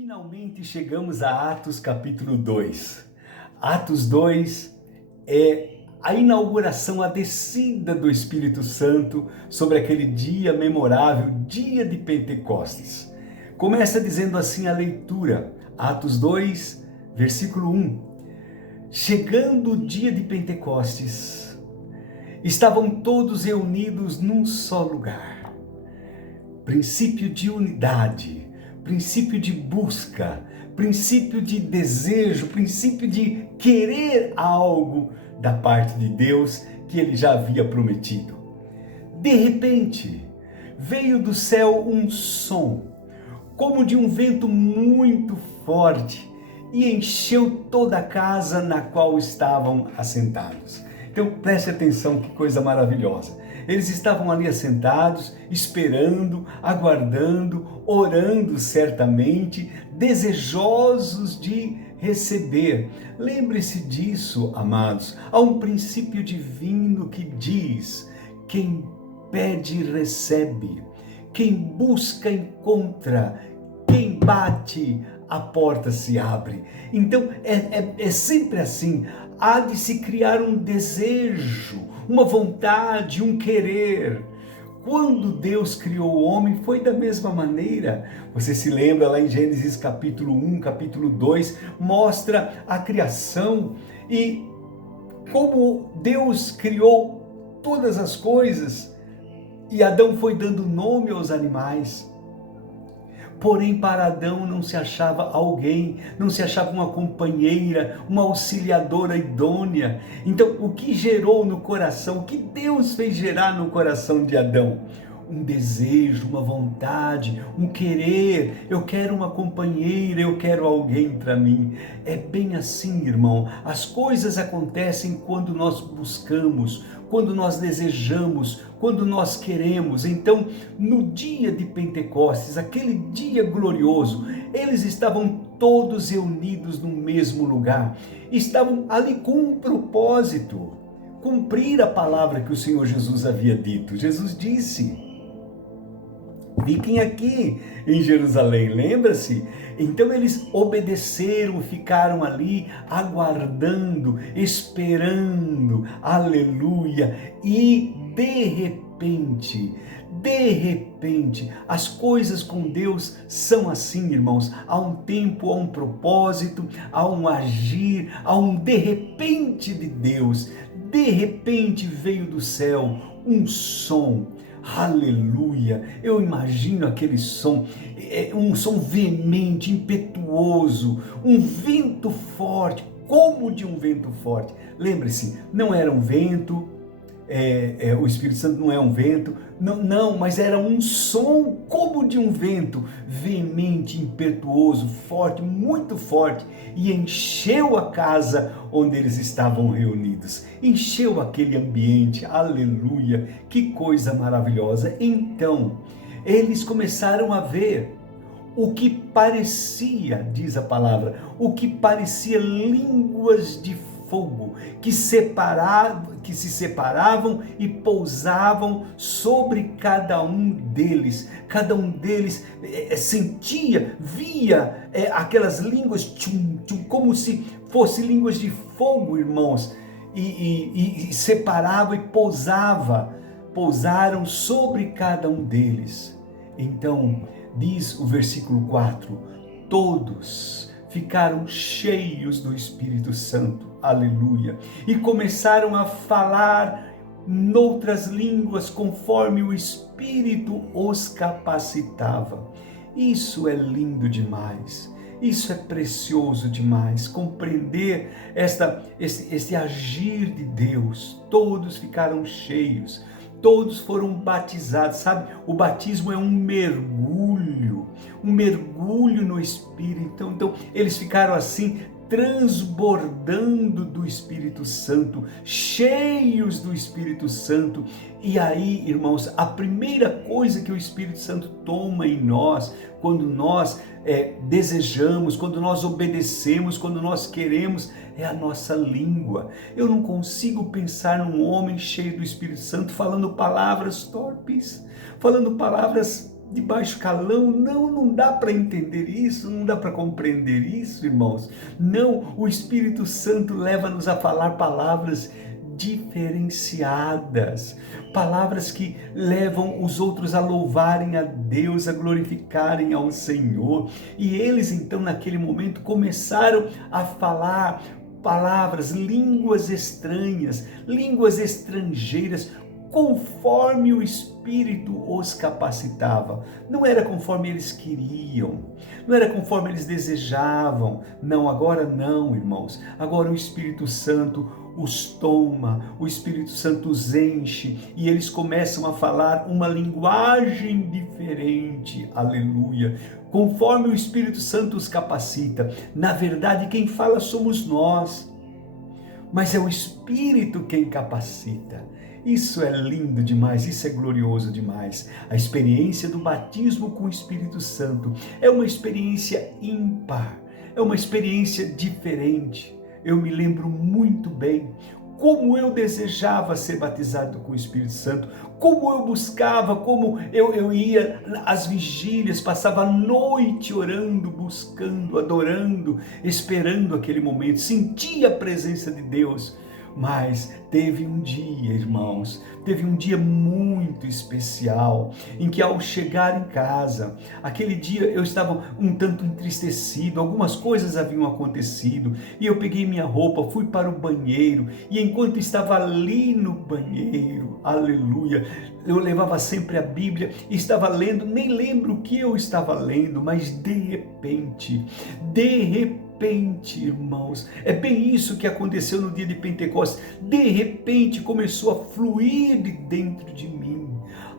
Finalmente chegamos a Atos capítulo 2. Atos 2 é a inauguração, a descida do Espírito Santo sobre aquele dia memorável, dia de Pentecostes. Começa dizendo assim a leitura, Atos 2, versículo 1. Chegando o dia de Pentecostes, estavam todos reunidos num só lugar. Princípio de unidade, princípio de busca, princípio de desejo, princípio de querer algo da parte de Deus que ele já havia prometido. De repente, veio do céu um som, como de um vento muito forte, e encheu toda a casa na qual estavam assentados. Então preste atenção, que coisa maravilhosa. Eles estavam ali assentados, esperando, aguardando, orando certamente, desejosos de receber. Lembre-se disso, amados. Há um princípio divino que diz: quem pede, recebe. Quem busca, encontra. Quem bate, a porta se abre. Então é sempre assim. Há de se criar um desejo, uma vontade, um querer. Quando Deus criou o homem, foi da mesma maneira. Você se lembra lá em Gênesis capítulo 1, capítulo 2, mostra a criação e como Deus criou todas as coisas. E Adão foi dando nome aos animais. Porém, para Adão não se achava alguém, não se achava uma companheira, uma auxiliadora idônea. Então, o que gerou no coração, o que Deus fez gerar no coração de Adão? Um desejo, uma vontade, um querer. Eu quero uma companheira, eu quero alguém para mim. É bem assim, irmão. As coisas acontecem quando nós buscamos, quando nós desejamos, quando nós queremos. Então, no dia de Pentecostes, aquele dia glorioso, eles estavam todos reunidos no mesmo lugar. Estavam ali com um propósito: cumprir a palavra que o Senhor Jesus havia dito. Jesus disse: fiquem aqui em Jerusalém, lembra-se? Então eles obedeceram, ficaram ali aguardando, esperando, aleluia, e de repente, as coisas com Deus são assim, irmãos. Há um tempo, há um propósito, há um agir, há um de repente de Deus. De repente veio do céu um som. Aleluia, eu imagino aquele som, um som veemente, impetuoso, um vento forte, como de um vento forte. Lembre-se, não era um vento, o Espírito Santo não é um vento, não, mas era um som como de um vento, veemente, impetuoso, forte, muito forte, e encheu a casa onde eles estavam reunidos, encheu aquele ambiente, aleluia, que coisa maravilhosa. Então, eles começaram a ver o que parecia, diz a palavra, o que parecia línguas de fogo, que se separavam e pousavam sobre cada um deles. Cada um deles sentia, via aquelas línguas, como se fossem línguas de fogo, irmãos, e separava e pousaram sobre cada um deles. Então, diz o versículo 4, todos ficaram cheios do Espírito Santo, aleluia, e começaram a falar noutras línguas conforme o Espírito os capacitava. Isso é lindo demais, isso é precioso demais, compreender esse agir de Deus. Todos ficaram cheios, todos foram batizados, sabe? O batismo é um mergulho no Espírito. Então eles ficaram assim, transbordando do Espírito Santo, cheios do Espírito Santo. E aí, irmãos, a primeira coisa que o Espírito Santo toma em nós, quando nós desejamos, quando nós obedecemos, quando nós queremos, é a nossa língua. Eu não consigo pensar num homem cheio do Espírito Santo falando palavras torpes, falando palavras de baixo calão. Não, não dá para entender isso, não dá para compreender isso, irmãos. Não, o Espírito Santo leva-nos a falar palavras diferenciadas, palavras que levam os outros a louvarem a Deus, a glorificarem ao Senhor. E eles então naquele momento começaram a falar palavras, línguas estranhas, línguas estrangeiras, conforme o Espírito os capacitava. Não era conforme eles queriam, não era conforme eles desejavam. Não, agora não, irmãos. Agora o Espírito Santo os toma, o Espírito Santo os enche e eles começam a falar uma linguagem diferente, aleluia, conforme o Espírito Santo os capacita. Na verdade, quem fala somos nós, mas é o Espírito quem capacita. Isso é lindo demais, isso é glorioso demais. A experiência do batismo com o Espírito Santo é uma experiência ímpar, é uma experiência diferente. Eu me lembro muito bem como eu desejava ser batizado com o Espírito Santo, como eu buscava, como eu ia às vigílias, passava a noite orando, buscando, adorando, esperando aquele momento, sentia a presença de Deus. Mas teve um dia, irmãos, teve um dia muito especial, em que ao chegar em casa, aquele dia eu estava um tanto entristecido, algumas coisas haviam acontecido, e eu peguei minha roupa, fui para o banheiro, e enquanto estava ali no banheiro, aleluia, eu levava sempre a Bíblia, e estava lendo, nem lembro o que eu estava lendo, mas de repente, irmãos, é bem isso que aconteceu no dia de Pentecostes. De repente começou a fluir de dentro de mim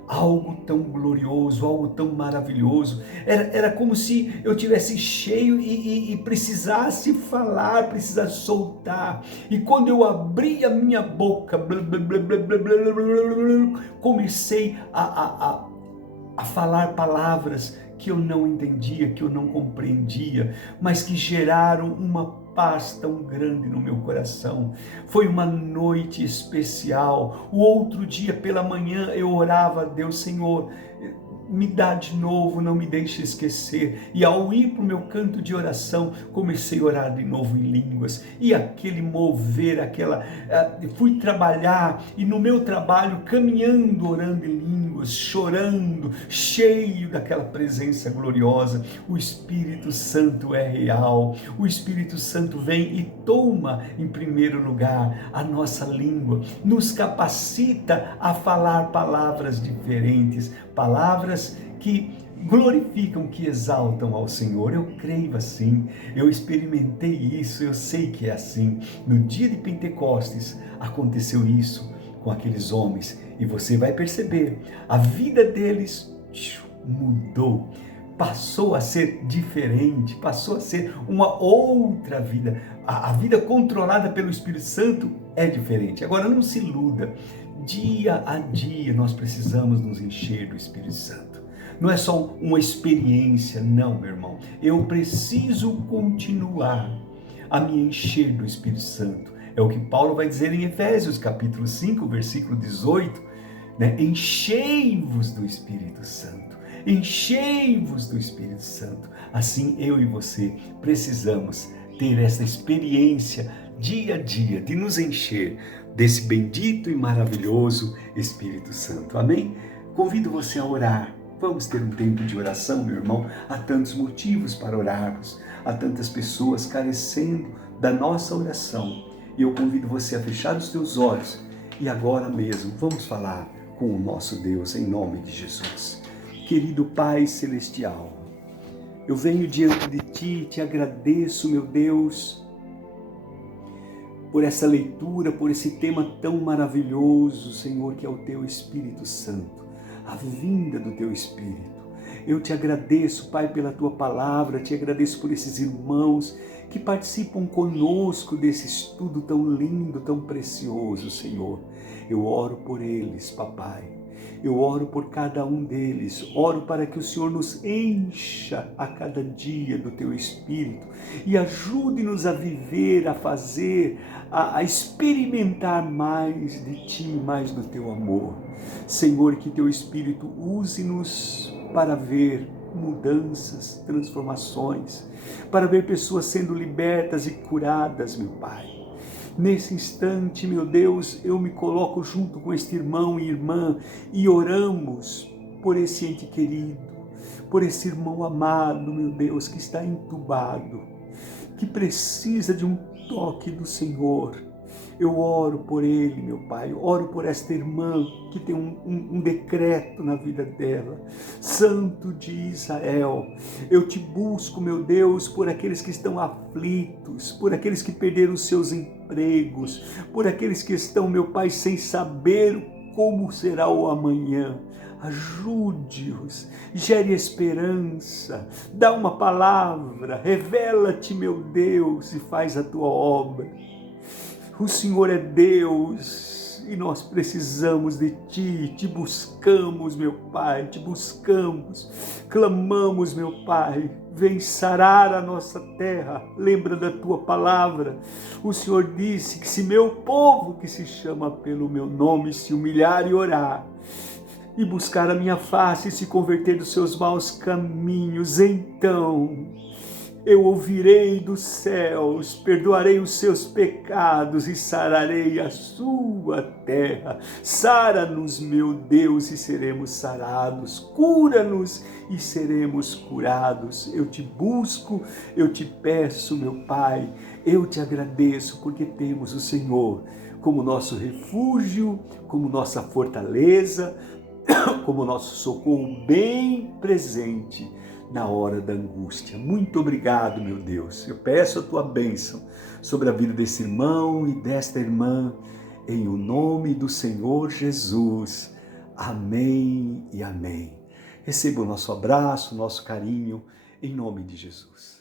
algo tão glorioso, algo tão maravilhoso. Era como se eu tivesse cheio e precisasse falar, precisasse soltar. E quando eu abri a minha boca, comecei a falar palavras que eu não entendia, que eu não compreendia, mas que geraram uma paz tão grande no meu coração. Foi uma noite especial. O outro dia pela manhã eu orava a Deus: Senhor, me dá de novo, não me deixe esquecer. E ao ir para o meu canto de oração, comecei a orar de novo em línguas. E aquele mover, fui trabalhar, e no meu trabalho, caminhando, orando em línguas, chorando, cheio daquela presença gloriosa. O Espírito Santo é real. O Espírito Santo vem e toma em primeiro lugar a nossa língua, nos capacita a falar palavras diferentes, palavras que glorificam, que exaltam ao Senhor. Eu creio assim, eu experimentei isso, eu sei que é assim. No dia de Pentecostes aconteceu isso com aqueles homens, e você vai perceber, a vida deles mudou, passou a ser diferente, passou a ser uma outra vida. A vida controlada pelo Espírito Santo é diferente. Agora não se iluda, dia a dia nós precisamos nos encher do Espírito Santo. Não é só uma experiência, não, meu irmão. Eu preciso continuar a me encher do Espírito Santo. É o que Paulo vai dizer em Efésios capítulo 5, versículo 18, né? Enchei-vos do Espírito Santo. Enchei-vos do Espírito Santo. Assim eu e você precisamos ter essa experiência dia a dia de nos encher desse bendito e maravilhoso Espírito Santo. Amém? Convido você a orar. Vamos ter um tempo de oração, meu irmão. Há tantos motivos para orarmos, há tantas pessoas carecendo da nossa oração. E eu convido você a fechar os teus olhos e agora mesmo vamos falar com o nosso Deus em nome de Jesus. Querido Pai Celestial, eu venho diante de Ti, te agradeço, meu Deus, por essa leitura, por esse tema tão maravilhoso, Senhor, que é o Teu Espírito Santo, a vinda do Teu Espírito. Eu te agradeço, Pai, pela Tua palavra, te agradeço por esses irmãos que participam conosco desse estudo tão lindo, tão precioso, Senhor. Eu oro por eles, Papai. Eu oro por cada um deles, oro para que o Senhor nos encha a cada dia do Teu Espírito e ajude-nos a viver, a fazer, a experimentar mais de Ti, mais do Teu amor. Senhor, que Teu Espírito use-nos para ver mudanças, transformações, para ver pessoas sendo libertas e curadas, meu Pai. Nesse instante, meu Deus, eu me coloco junto com este irmão e irmã e oramos por esse ente querido, por esse irmão amado, meu Deus, que está entubado, que precisa de um toque do Senhor. Eu oro por ele, meu Pai, oro por esta irmã que tem um decreto na vida dela. Santo de Israel, eu te busco, meu Deus, por aqueles que estão aflitos, por aqueles que perderam os seus empregos, por aqueles que estão, meu Pai, sem saber como será o amanhã. Ajude-os, gere esperança, dá uma palavra, revela-te, meu Deus, e faz a tua obra. O Senhor é Deus e nós precisamos de Ti, Te buscamos, meu Pai, Te buscamos, clamamos, meu Pai, vem sarar a nossa terra, lembra da Tua palavra. O Senhor disse que se meu povo que se chama pelo meu nome se humilhar e orar, e buscar a minha face e se converter dos seus maus caminhos, então eu ouvirei dos céus, perdoarei os seus pecados e sararei a sua terra. Sara-nos, meu Deus, e seremos sarados. Cura-nos e seremos curados. Eu te busco, eu te peço, meu Pai, eu te agradeço porque temos o Senhor como nosso refúgio, como nossa fortaleza, como nosso socorro bem presente na hora da angústia. Muito obrigado, meu Deus. Eu peço a tua bênção sobre a vida desse irmão e desta irmã, em o nome do Senhor Jesus. Amém e amém. Receba o nosso abraço, o nosso carinho, em nome de Jesus.